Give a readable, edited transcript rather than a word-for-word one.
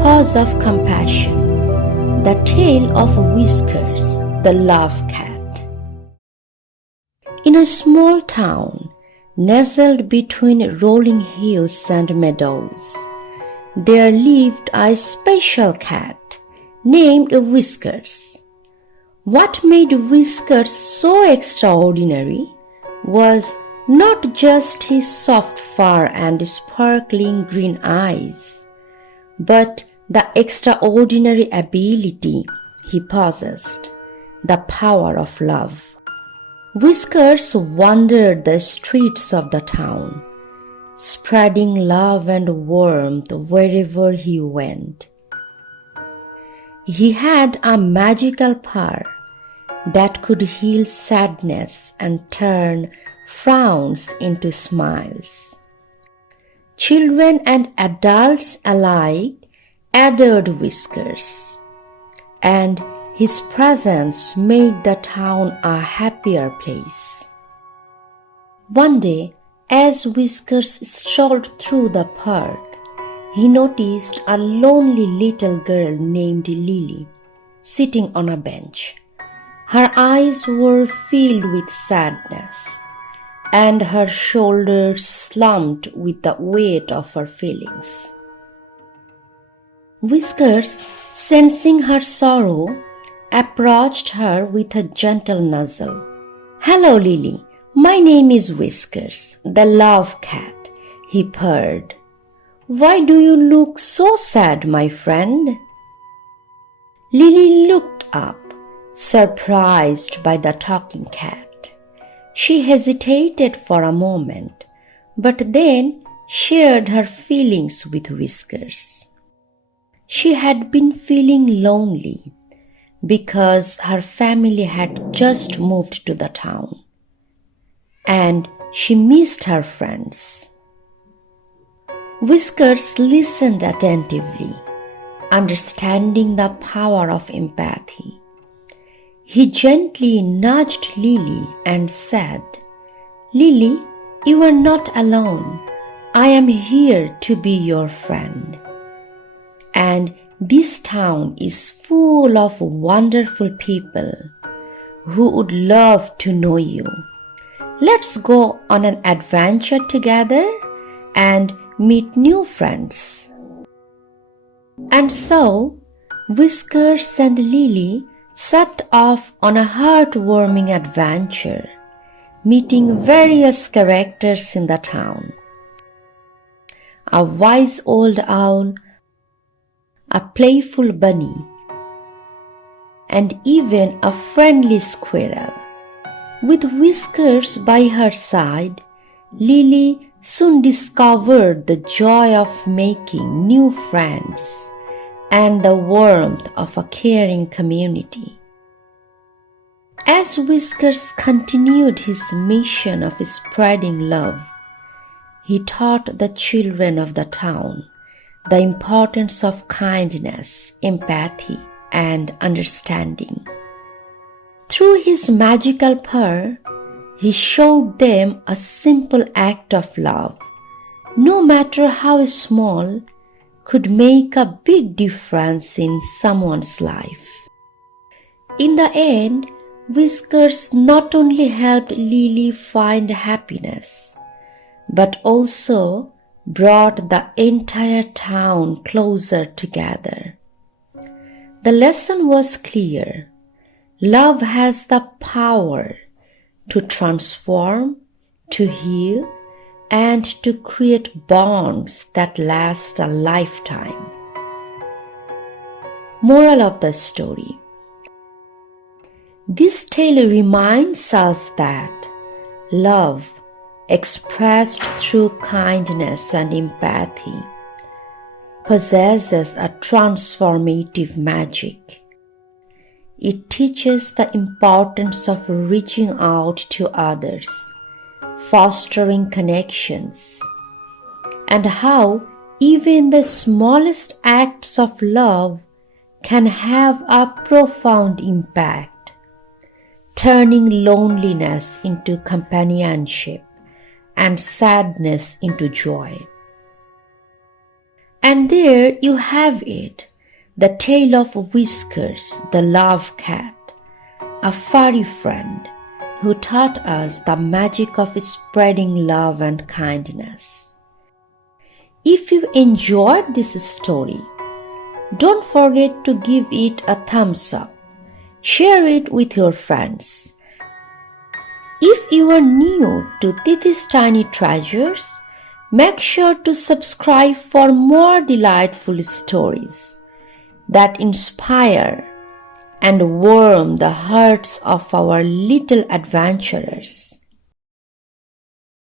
Paws of Compassion. The Tale of Whiskers, the Love Cat. In a small town, nestled between rolling hills and meadows, there lived a special cat named Whiskers. What made Whiskers so extraordinary was not just his soft fur and sparkling green eyes, but the extraordinary ability he possessed, the power of love. Whiskers wandered the streets of the town, spreading love and warmth wherever he went. He had a magical purr that could heal sadness and turn frowns into smiles. Children and adults alike adored Whiskers, and his presence made the town a happier place. One day, as Whiskers strolled through the park, he noticed a lonely little girl named Lily sitting on a bench. Her eyes were filled with sadness, and her shoulders slumped with the weight of her feelings. Whiskers, sensing her sorrow, approached her with a gentle nuzzle. "Hello, Lily. My name is Whiskers, the love cat," he purred. "Why do you look so sad, my friend?" Lily looked up, surprised by the talking cat. She hesitated for a moment, but then shared her feelings with Whiskers. She had been feeling lonely because her family had just moved to the town, and she missed her friends. Whiskers listened attentively, understanding the power of empathy. He gently nudged Lily and said, "Lily, you are not alone. I am here to be your friend. And this town is full of wonderful people who would love to know you. Let's go on an adventure together and meet new friends." And so, Whiskers and Lily set off on a heartwarming adventure, meeting various characters in the town. A wise old owl, a playful bunny, and even a friendly squirrel. With Whiskers by her side, Lily soon discovered the joy of making new friends and the warmth of a caring community. As Whiskers continued his mission of spreading love, he taught the children of the town the importance of kindness, empathy, and understanding. Through his magical purr, he showed them a simple act of love, no matter how small, could make a big difference in someone's life. In the end, Whiskers not only helped Lily find happiness, but also brought the entire town closer together. The lesson was clear. Love has the power to transform, to heal, and to create bonds that last a lifetime. Moral of the story: this tale reminds us that love, expressed through kindness and empathy, possesses a transformative magic. It teaches the importance of reaching out to others, fostering connections, and how even the smallest acts of love can have a profound impact, turning loneliness into companionship and sadness into joy. And there you have it, the tale of Whiskers, the love cat, a furry friend who taught us the magic of spreading love and kindness. If you enjoyed this story, don't forget to give it a thumbs up. Share it with your friends. If you are new to Tethis Tiny Treasures, make sure to subscribe for more delightful stories that inspire and warm the hearts of our little adventurers.